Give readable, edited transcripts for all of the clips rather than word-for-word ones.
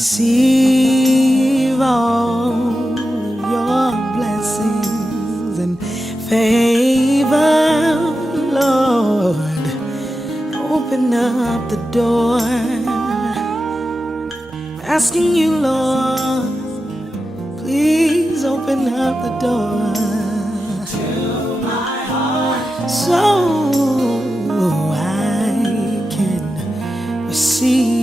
receive all of your blessings and favor, Lord. Open up the door. Asking you, Lord, please open up the door to my heart so I can receive.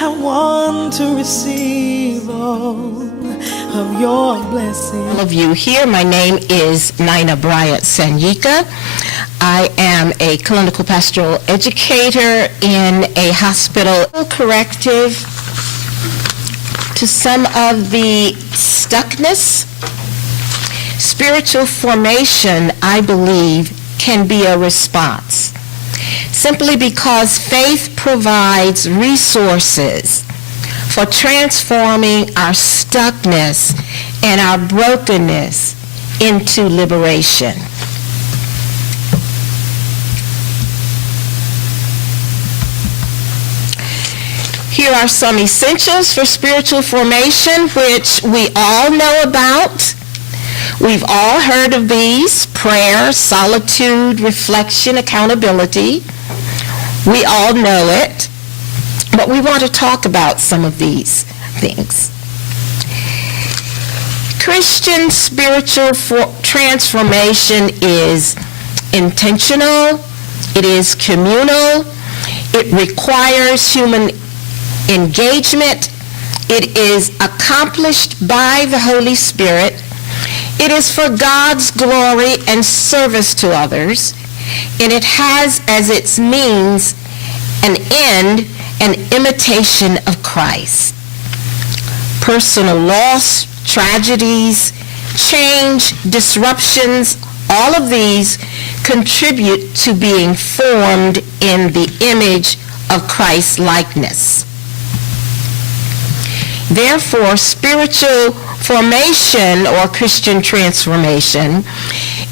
I want to receive all of your blessings. All of you here, my name is Nina Bryant-Sanyika. I am a clinical pastoral educator in a hospital. Corrective to some of the stuckness. Spiritual formation, I believe, can be a response. Simply because faith provides resources for transforming our stuckness and our brokenness into liberation. Here are some essentials for spiritual formation, which we all know about. We've all heard of these: prayer, solitude, reflection, accountability. We all know it, but we want to talk about some of these things. Christian spiritual transformation is intentional, it is communal, it requires human engagement, it is accomplished by the Holy Spirit, it is for God's glory and service to others, and it has as its means an end, an imitation of Christ. Personal loss, tragedies, change, disruptions, all of these contribute to being formed in the image of Christ's likeness. Therefore, spiritual formation or Christian transformation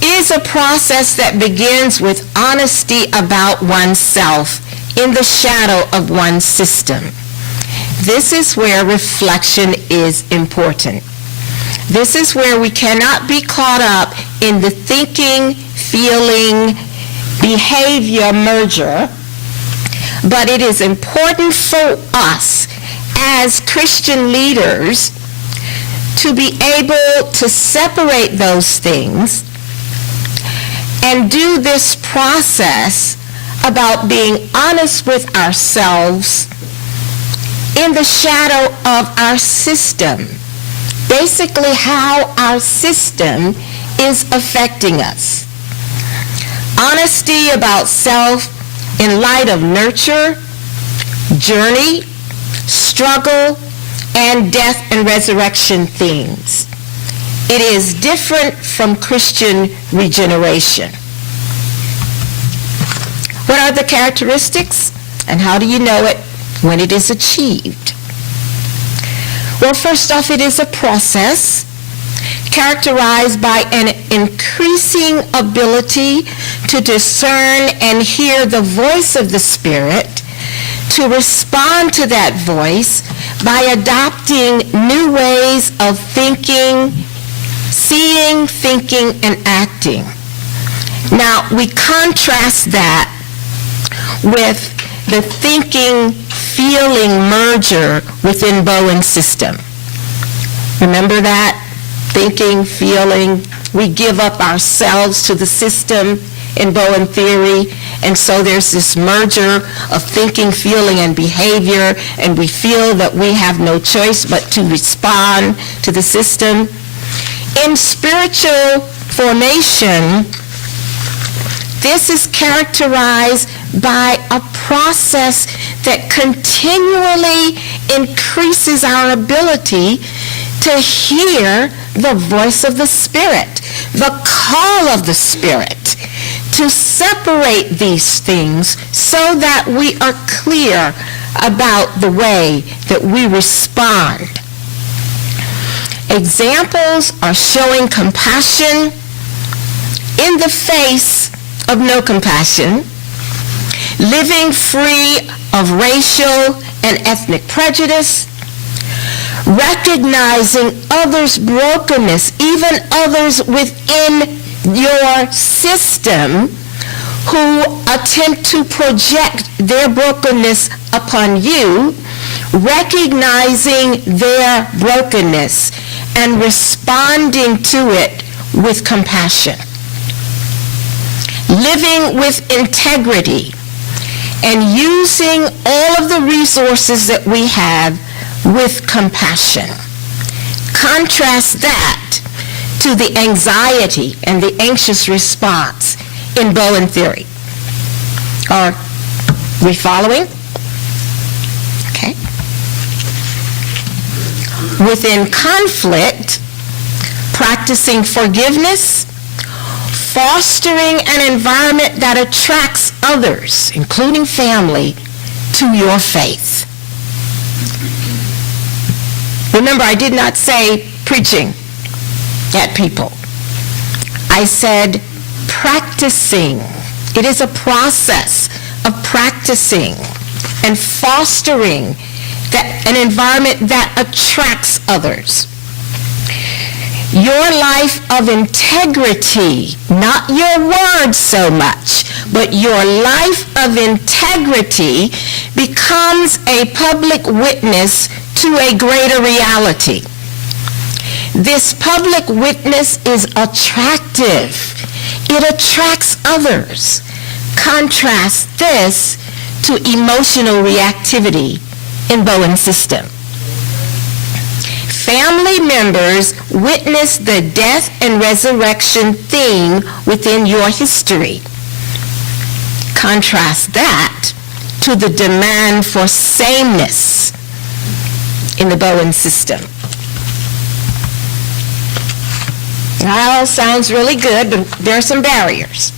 is a process that begins with honesty about oneself in the shadow of one's system. This is where reflection is important. This is where we cannot be caught up in the thinking, feeling, behavior merger, but it is important for us as Christian leaders to be able to separate those things and do this process about being honest with ourselves in the shadow of our system. Basically, how our system is affecting us. Honesty about self in light of nurture, journey, struggle, and death and resurrection themes. It is different from Christian regeneration. What are the characteristics, and how do you know it when it is achieved? Well, first off, it is a process characterized by an increasing ability to discern and hear the voice of the Spirit, to respond to that voice by adopting new ways of thinking, seeing, thinking, and acting. Now, we contrast that with the thinking, feeling merger within Bowen's system. Remember that? Thinking, feeling, we give up ourselves to the system in Bowen theory, and so there's this merger of thinking, feeling, and behavior, and we feel that we have no choice but to respond to the system. In spiritual formation, this is characterized by a process that continually increases our ability to hear the voice of the Spirit, the call of the Spirit, to separate these things so that we are clear about the way that we respond. Examples are showing compassion in the face of no compassion, living free of racial and ethnic prejudice, recognizing others' brokenness, even others within your system who attempt to project their brokenness upon you, recognizing their brokenness and responding to it with compassion. Living with integrity and using all of the resources that we have with compassion. Contrast that to the anxiety and the anxious response in Bowen theory. Are we following? Okay. Within conflict, practicing forgiveness, fostering an environment that attracts others, including family, to your faith. Remember, I did not say preaching at people. I said practicing. It is a process of practicing and fostering an environment that attracts others. Your life of integrity, not your words so much, but your life of integrity becomes a public witness to a greater reality. This public witness is attractive. It attracts others. Contrast this to emotional reactivity in Bowen's system. Family members witness the death and resurrection theme within your history. Contrast that to the demand for sameness in the Bowen system. That all sounds really good, but there are some barriers.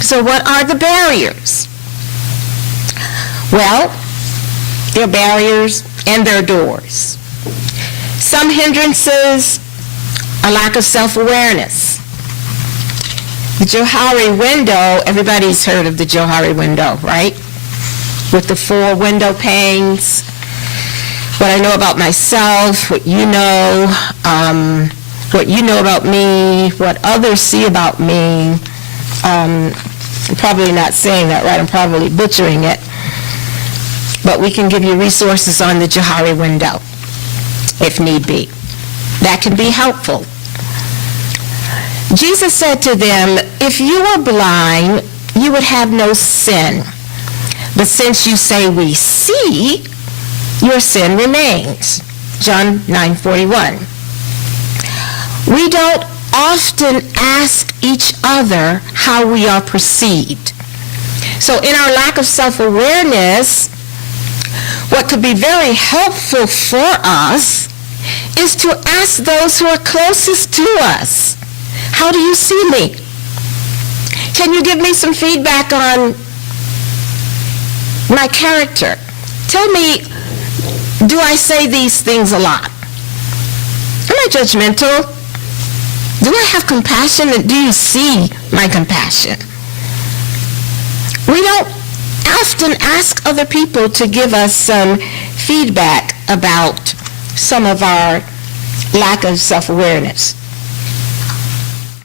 So what are the barriers? Well, there are barriers and there are doors. Some hindrances, a lack of self-awareness. The Johari window, everybody's heard of the Johari window, right? With the 4 window panes. What I know about myself, what you know about me, what others see about me. I'm probably not saying that right, I'm probably butchering it. But we can give you resources on the Johari window, if need be. That can be helpful. Jesus said to them, if you were blind, you would have no sin. But since you say we see, your sin remains. John 9:41. We don't often ask each other how we are perceived. So in our lack of self-awareness, what could be very helpful for us is to ask those who are closest to us, how do you see me? Can you give me some feedback on my character? Tell me, do I say these things a lot? Am I judgmental? Do I have compassion, and do you see my compassion? We don't often ask other people to give us some feedback about some of our lack of self-awareness.